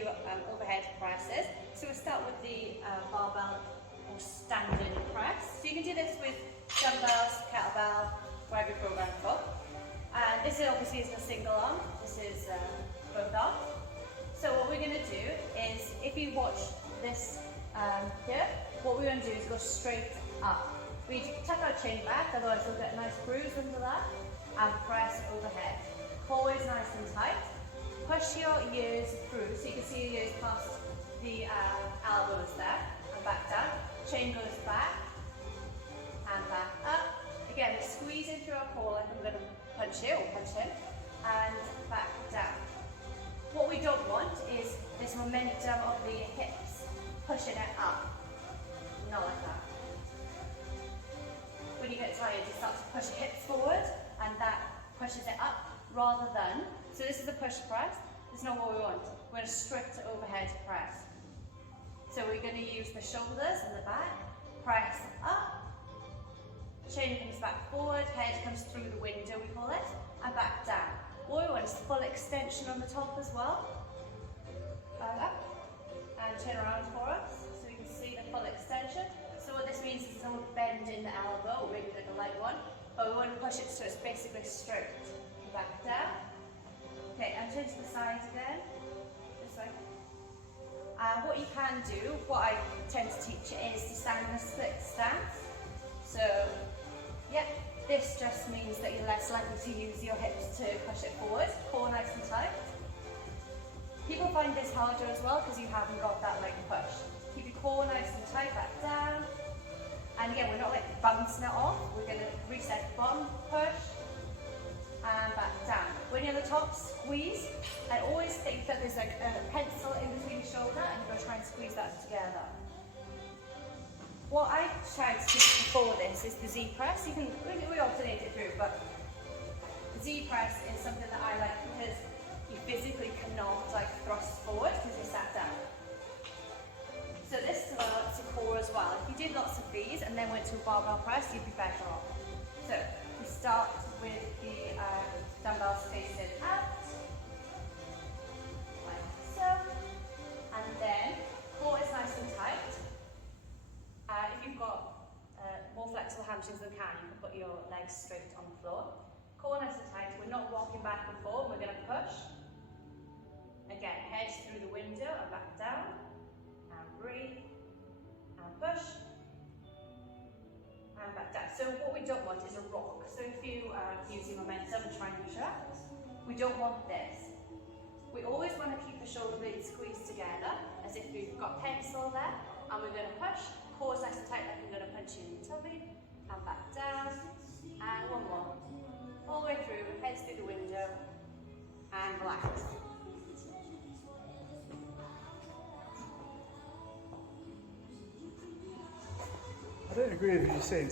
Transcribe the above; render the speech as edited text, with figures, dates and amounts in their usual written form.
do overhead presses. So we'll start with the barbell or standing press. So you can do this with dumbbells, kettlebell, whatever you're programmed for. And this obviously isn't a single arm, this is both arms. So what we're going to do is, if you watch this here, what we're going to do is go straight up. We tuck our chin back, otherwise we'll get a nice bruise under that, and press overhead. Core is nice and tight. Push your ears through, so you can see your ears past the elbows there, and back down. Chin goes back, and back up. Again, we're squeezing through our core like I'm going to punch you, or punch him, and back down. What we don't want is this momentum of the hips pushing it up. Not like that. When you get tired, you start to push your hips forward, and that pushes it up rather than. So this is a push press. This is not what we want. We're a strict overhead press. So we're going to use the shoulders and the back. Press up. Chin comes back forward. Head comes through the window, we call it, and back down. What we want is full extension on the top as well. Up. And turn around for us, so we can see the full extension. So what this means is no bend in the elbow, or maybe like a light one, but we want to push it so it's basically straight. Back down. Okay, and turn to the side again. This way. What you can do, what I tend to teach is to stand in a split stance. So, yep, this just means that you're less likely to use your hips to push it forward. Core nice and tight. People find this harder as well because you haven't got that like push. Keep your core nice and tight, back down. And again, we're not like bouncing it off. We're going to reset bottom, push, and back down. When you're at the top, squeeze. I always think that there's like a pencil in between your shoulder, and you're going to try and squeeze that together. What I tried to teach before this is the Z press. You can we alternate it through, but the Z press is something that I like because you physically cannot like thrust forward because you're sat down. So this develops your core as well. If you did lots of these and then went to a barbell press, you'd be better off. So we start with the dumbbells facing out, like so, and then core is nice and tight. If you've got more flexible hamstrings than can, you can put your legs straight on the floor. Core nice and tight. We're not rocking back and forth. We're going to push. Again, head through the window and back down. And breathe. And push. And back down. So what we don't want is a rock. So if you are using momentum and trying to push up, we don't want this. We always want to keep the shoulder blades squeezed together as if we've got pencil there. And we're going to push. Core's nice and tight like I'm going to punch you in the tummy. And back down. And one more. All the way through, heads through the window. And relax. I don't agree with you saying